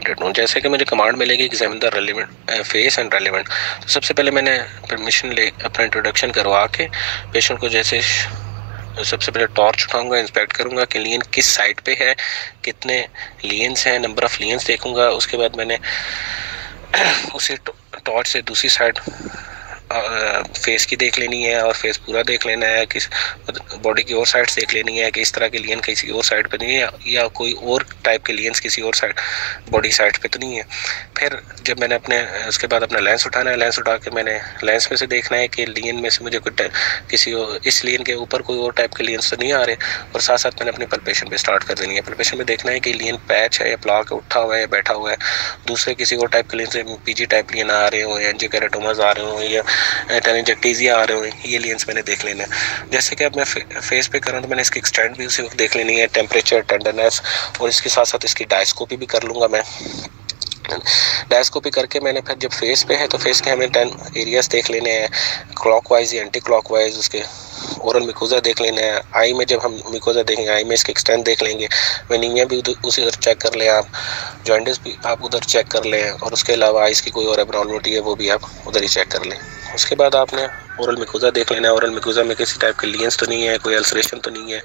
Printed note. जैसे कि मुझे कमांड मिलेगी examine the relevant face and relevant, तो सबसे पहले मैंने परमिशन ले अपना इंट्रोडक्शन करवा के पेशेंट को जैसे सबसे पहले टॉर्च उठाऊंगा, इंस्पेक्ट करूंगा कि लियन किस साइड पे है, कितने लियंस हैं, नंबर ऑफ लियंस देखूंगा। उसके बाद मैंने उसे टॉर्च से दूसरी साइड फेस की देख लेनी है और फेस पूरा देख लेना है, किस बॉडी की और साइड देख लेनी है कि इस तरह के लियन किसी और साइड पे नहीं है या कोई और टाइप के लियंस किसी और साइड बॉडी साइड पे तो नहीं है। फिर जब मैंने अपने उसके बाद अपना लेंस उठाना है, लेंस उठा के मैंने लेंस में से देखना है कि लियन में से मुझे कोई किसी इस लियन के ऊपर कोई और टाइप के लियंस तो नहीं आ रहे, और साथ साथ मैंने अपनी पल्पेशन पे स्टार्ट कर देनी है। पल्पेशन में देखना है कि लियन पैच है या प्लाक उठा हुआ है या बैठा हुआ है, दूसरे किसी और टाइप के लियन से पीजी टाइप लियन आ रहे हो या एंजियोकेराटोमास आ रहे हो या टेनिंजेक्टीजिया आ रहे हो, ये लियंस मैंने देख लेना है। जैसे कि अब मैं फेस पे कर रहा हूँ तो मैंने इसकी एक्सटेंड भी उसी वक्त देख लेनी है, टेम्परेचर, टेंडरनेस, और इसके साथ साथ इसकी डायस्कोपी भी कर लूँगा मैं। डायस्कोपी करके मैंने फिर जब फेस पे है तो फेस के हमें 10 एरियाज देख लेने हैं, क्लॉकवाइज या एंटी क्लॉकवाइज। उसके ओरल मिकोजा देख लेना है। आई में जब हम मिकोजा देखेंगे, आई में इसके एक्सटेंड देख लेंगे। वेनीमिया भी उसी उधर चेक कर लें आप, जॉइंटिस भी आप उधर चेक कर लें, और उसके अलावा आइस की कोई और एब्नॉर्मलिटी है वो भी आप उधर ही चेक कर लें। उसके बाद आपने ओरल मिकोजा देख लेना है, ओरल मिकोजा में किसी टाइप के लियंस तो नहीं है, कोई अल्सरेशन तो नहीं है,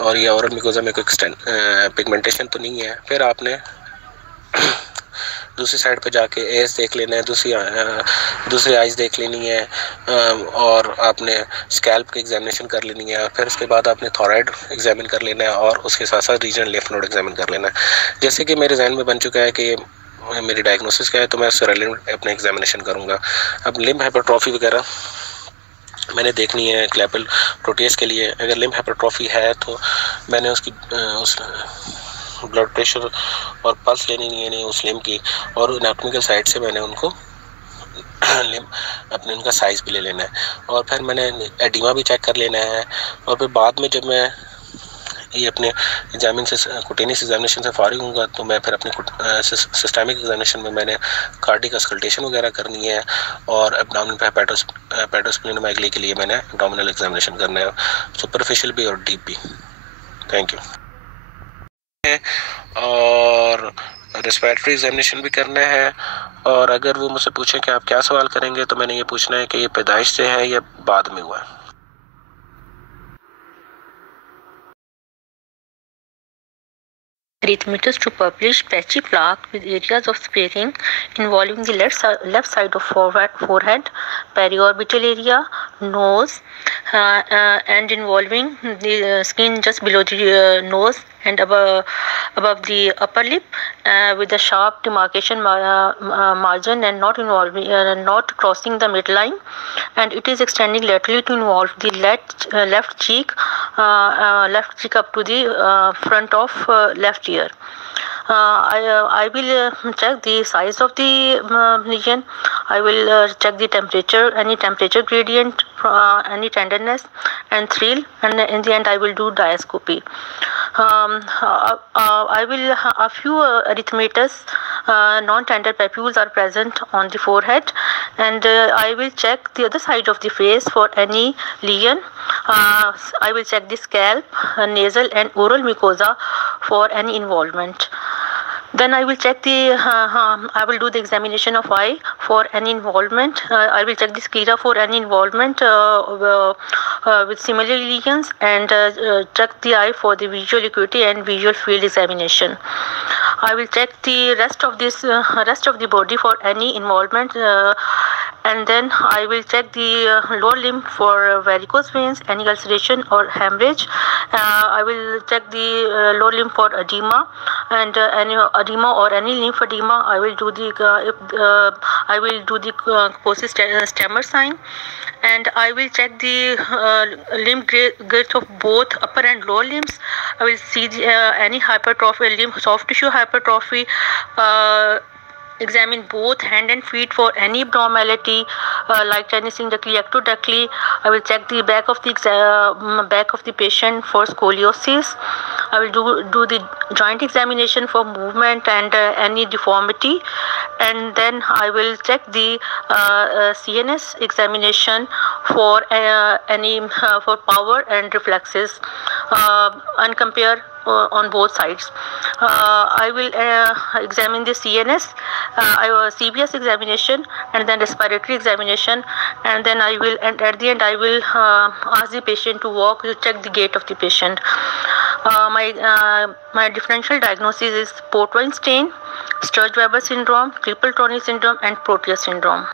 और या ओरल मिकोजा में कोई पिगमेंटेशन तो नहीं है। फिर आपने दूसरी साइड पे जाके एस देख लेना है, दूसरी आइज़ देख लेनी है, और आपने स्कैल्प की एग्जामिनेशन कर लेनी है। फिर उसके बाद आपने थॉराइड एग्जामिन कर लेना है, और उसके साथ साथ रीजनल लिम्फ नोड एग्जामिन कर लेना है। जैसे कि मेरे जहन में बन चुका है कि मेरी डायग्नोसिस क्या है, तो मैं उससे रिलेटेड अपने एग्जामिनेशन करूँगा। अब लिम्फ हाइपरट्रॉफी वगैरह मैंने देखनी है क्लैपल प्रोटीज के लिए। अगर लिम्फ हाइपरट्रॉफी है तो मैंने उसकी उस ब्लड प्रेशर और पल्स लेनी है नहीं उस लिम्फ की, और एनाटॉमिकल साइड से मैंने उनको अपने उनका साइज़ भी ले लेना है, और फिर मैंने एडिमा भी चेक कर लेना है। और फिर बाद में जब मैं ये अपने एग्जामिन से कुटेनियस एग्जामिनेशन से फारिग हूँगा तो मैं फिर अपने सिस्टमिक एग्जामिनेशन में मैंने कार्डिक अस्कल्टेशन वगैरह करनी है, और एब्डोमिनल हेपेटोस्प्लेनोमेगाली के लिए मैंने एब्डोमिनल एग्जामिनेशन करना है, सुपरफिशियल भी और डीप भी। Thank you. और रेस्पिरेटरी एग्जामिनेशन भी करना है, और अगर वो मुझसे पूछें कि आप क्या सवाल करेंगे तो मैंने ये पूछना है कि ये पैदाइश से है या बाद में हुआ है। Arithmetic to publish patchy plaque with areas of sparing involving the left side of forehead, periorbital area, nose, and involving the skin just below the nose and above the upper lip, with a sharp demarcation margin and not crossing the midline, and it is extending laterally to involve the left cheek up to the front of left ear. I will check the size of the lesion. I will check the temperature, any temperature gradient, any tenderness and thrill, and in the end I will do diascopy. I will a few erythematous non-tender papules are present on the forehead, and I will check the other side of the face for any lesion. I will check the scalp, nasal and oral mucosa for any involvement. Then I will check I will do the examination of eye for any involvement. I will check the sclera for any involvement with similar lesions, and check the eye for the visual acuity and visual field examination. I will check the rest of the body for any involvement, and then I will check the lower limb for varicose veins, any ulceration or hemorrhage. I will check the lower limb for edema, and any edema or any lymphedema. I will do the Kaposi's stammer sign, and I will check the limb girth of both upper and lower limbs. I will see any hypertrophy, limb soft tissue hypertrophy. Examine both hand and feet for any abnormality like tennising ductily, ectoductily. I will check the back of the patient for scoliosis. I will do the joint examination for movement and any deformity, and then I will check the CNS examination for any for power and reflexes, and compare on both sides. I will examine the CNS, CBS examination, and then respiratory examination, and then at the end I will ask the patient to walk to check the gait of the patient. My differential diagnosis is port wine stain, Sturge-Weber syndrome, Klippel-Trenaunay syndrome, and Proteus syndrome.